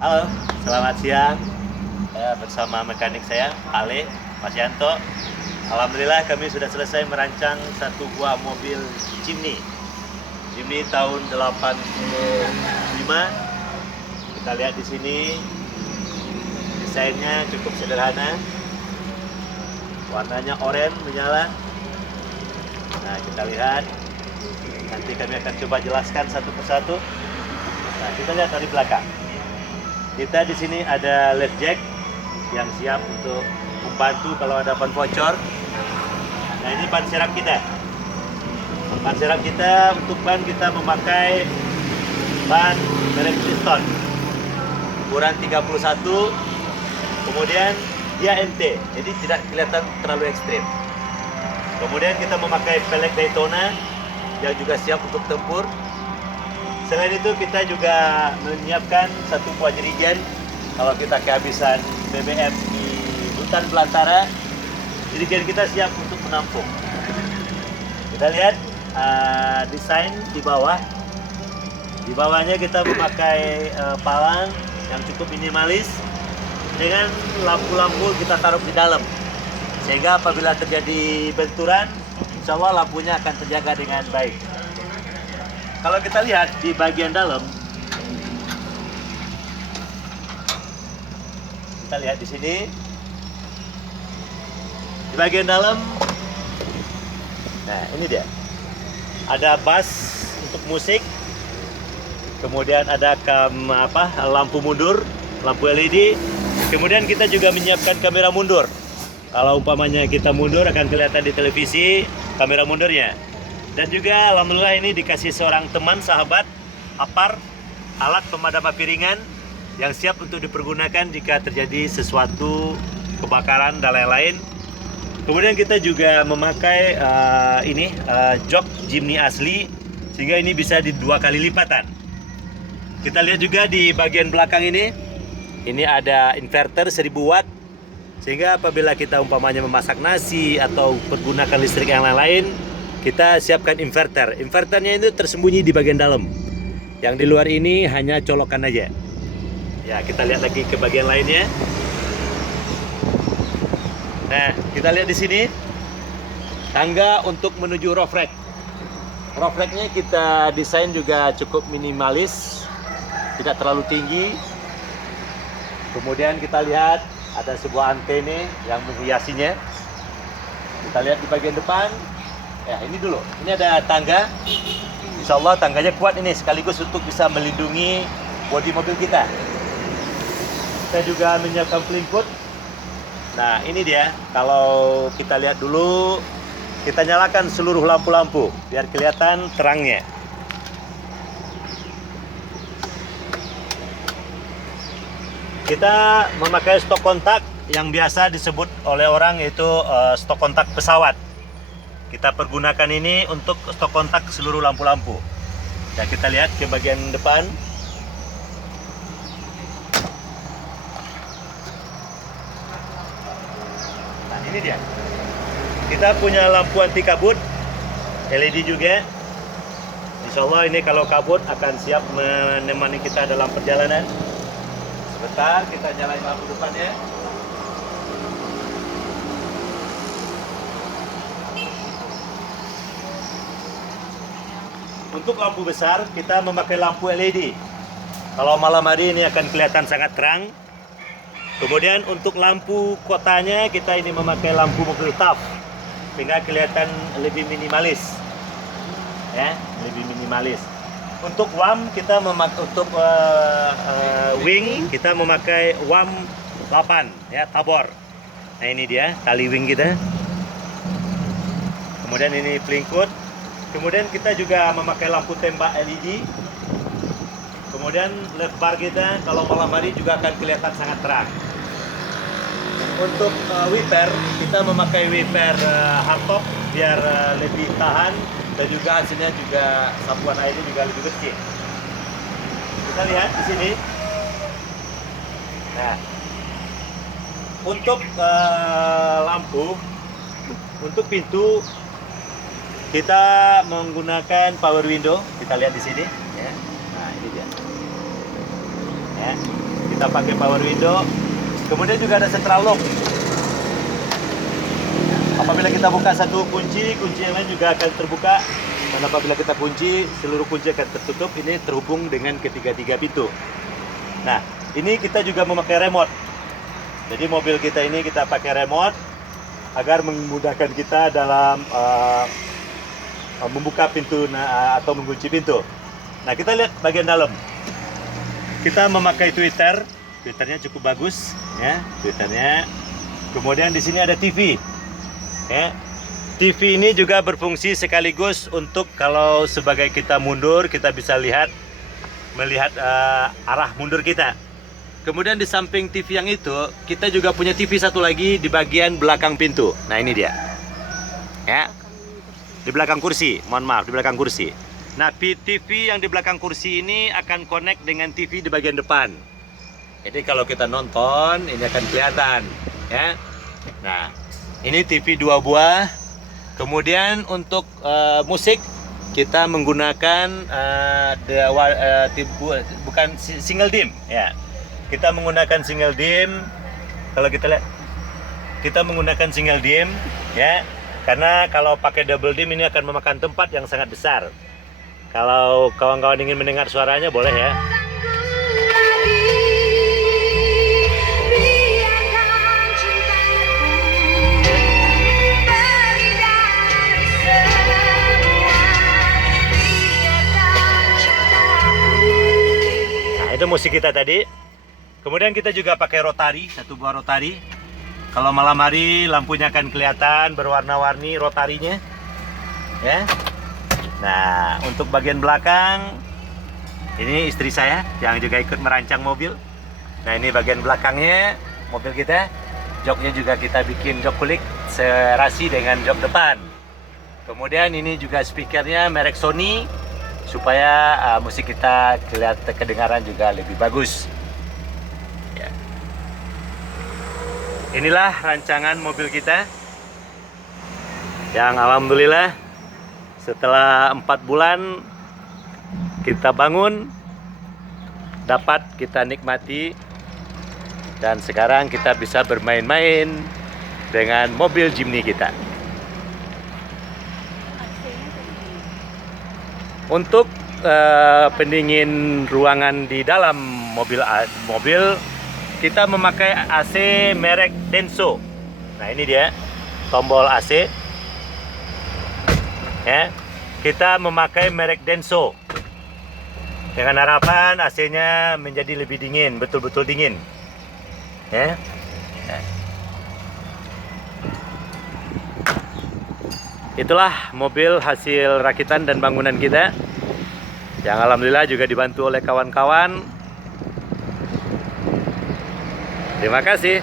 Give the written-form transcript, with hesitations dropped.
Halo, selamat siang. Saya bersama mekanik saya, Ale, Mas Yanto. Alhamdulillah kami sudah selesai merancang satu buah mobil Jimny. Jimny tahun 85. Kita lihat di sini desainnya cukup sederhana. Warnanya oranye menyala. Nah, kita lihat. Nanti kami akan coba jelaskan satu persatu. Nah, kita lihat dari belakang. Kita di sini ada led jack yang siap untuk membantu kalau ada ban bocor. Nah, ini ban serap kita. Ban serap kita untuk ban kita memakai ban merek Bridgestone ukuran 31. Kemudian dia NT, jadi tidak kelihatan terlalu ekstrim. Kemudian kita memakai pelek Daytona yang juga siap untuk tempur. Selain itu kita juga menyiapkan satu buah jerigen kalau kita kehabisan BBM di hutan belantara, jerigen kita siap untuk menampung. Kita lihat desain di bawah. Di bawahnya kita memakai palang yang cukup minimalis dengan lampu-lampu kita taruh di dalam. Sehingga apabila terjadi benturan, insya Allah lampunya akan terjaga dengan baik. Kalau kita lihat di bagian dalam, kita lihat di sini, di bagian dalam, nah ini dia, ada bass untuk musik, kemudian ada lampu mundur, lampu LED, kemudian kita juga menyiapkan kamera mundur. Kalau umpamanya kita mundur akan kelihatan di televisi kamera mundurnya. Dan juga alhamdulillah ini dikasih seorang teman sahabat Apar, alat pemadam api ringan yang siap untuk dipergunakan jika terjadi sesuatu kebakaran dan lain-lain. Kemudian kita juga memakai jok Jimny asli sehingga ini bisa di 2 kali lipatan. Kita lihat juga di bagian belakang ini ada inverter 1000 watt sehingga apabila kita umpamanya memasak nasi atau pergunakan listrik yang lain-lain, kita siapkan inverter. Inverternya itu tersembunyi di bagian dalam. Yang di luar ini hanya colokan aja. Ya, kita lihat lagi ke bagian lainnya. Nah, kita lihat di sini tangga untuk menuju roof rack. Roof racknya kita desain juga cukup minimalis, tidak terlalu tinggi. Kemudian kita lihat ada sebuah antene yang menghiasinya. Kita lihat di bagian depan. Ya, ini dulu. Ini ada tangga. Insya Allah tangganya kuat ini sekaligus untuk bisa melindungi bodi mobil kita. Kita juga menyiapkan peliput. Nah, ini dia. Kalau kita lihat dulu, kita nyalakan seluruh lampu-lampu biar kelihatan terangnya. Kita memakai stok kontak yang biasa disebut oleh orang yaitu stok kontak pesawat. Kita pergunakan ini untuk stok kontak seluruh lampu-lampu. Dan kita lihat ke bagian depan. Nah, ini dia. Kita punya lampu anti kabut, LED juga. Insya Allah ini kalau kabut akan siap menemani kita dalam perjalanan. Sebentar, kita nyalain lampu depannya. Untuk lampu besar, kita memakai lampu LED. Kalau malam hari ini akan kelihatan sangat terang. Kemudian untuk lampu kotanya, kita ini memakai lampu mobil TAF. Sehingga kelihatan lebih minimalis. Ya, lebih minimalis. Untuk WAM, kita memakai wing, kita memakai WAM 8, ya, tabor. Nah, ini dia, tali wing kita. Kemudian ini pelingkut. Kemudian kita juga memakai lampu tembak LED. Kemudian LED bar kita kalau malam hari juga akan kelihatan sangat terang. Untuk wiper, kita memakai wiper hardtop biar lebih tahan dan juga hasilnya juga sapuan airnya juga lebih kecil. Kita lihat di sini. Nah, untuk lampu, untuk pintu kita menggunakan power window. Kita lihat di sini. Ya. Nah, ini dia. Ya. kita pakai power window. Kemudian juga ada central lock. Apabila kita buka satu kunci, kunci yang lain juga akan terbuka. Dan apabila kita kunci, seluruh kunci akan tertutup. Ini terhubung dengan ketiga-tiga pintu. Nah, ini kita juga memakai remote. Jadi mobil kita ini kita pakai remote agar memudahkan kita dalam membuka pintu atau mengunci pintu. Nah, kita lihat bagian dalam. Kita memakai Twitternya cukup bagus, ya, Twitternya. Kemudian di sini ada TV. Ya. TV ini juga berfungsi sekaligus untuk kalau sebagai kita mundur, kita bisa melihat arah mundur kita. Kemudian di samping TV yang itu, kita juga punya TV satu lagi di bagian belakang pintu. Nah, ini dia. Ya. Di belakang kursi, mohon maaf, di belakang kursi. Nah, TV yang di belakang kursi ini akan connect dengan TV di bagian depan. Jadi kalau kita nonton, ini akan kelihatan, ya. Nah, ini TV 2 buah. Kemudian untuk musik kita menggunakan bukan single dim, ya. Kita menggunakan single dim. Kalau kita lihat, kita menggunakan single dim, ya. Karena kalau pakai double dim ini akan memakan tempat yang sangat besar. Kalau kawan-kawan ingin mendengar suaranya boleh, ya. Nah, itu musik kita tadi. Kemudian kita juga pakai rotari, satu buah rotari. Kalau malam hari lampunya akan kelihatan berwarna-warni rotarinya, ya. Nah, untuk bagian belakang ini istri saya yang juga ikut merancang mobil. Nah, ini bagian belakangnya mobil kita. Joknya juga kita bikin jok kulik serasi dengan jok depan. Kemudian ini juga speakernya merek Sony supaya musik kita kelihatan kedengaran juga lebih bagus. Inilah rancangan mobil kita yang alhamdulillah setelah 4 bulan kita bangun, dapat kita nikmati, dan sekarang kita bisa bermain-main dengan mobil Jimny kita. Untuk pendingin ruangan di dalam mobil kita memakai AC merek Denso. Nah, ini dia tombol AC. Ya, kita memakai merek Denso dengan harapan AC-nya menjadi lebih dingin, betul-betul dingin. Ya. Itulah mobil hasil rakitan dan bangunan kita, yang alhamdulillah juga dibantu oleh kawan-kawan. Terima kasih.